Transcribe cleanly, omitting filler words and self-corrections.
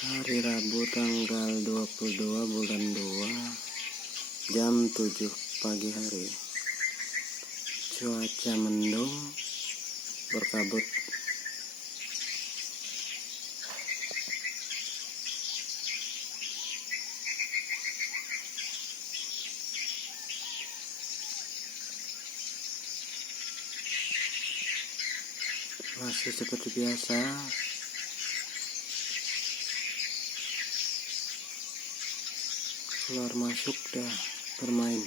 Hari Rabu tanggal 22 bulan 2 jam 7 pagi hari. Cuaca mendung berkabut. Masih seperti biasa, keluar masuk dah bermain.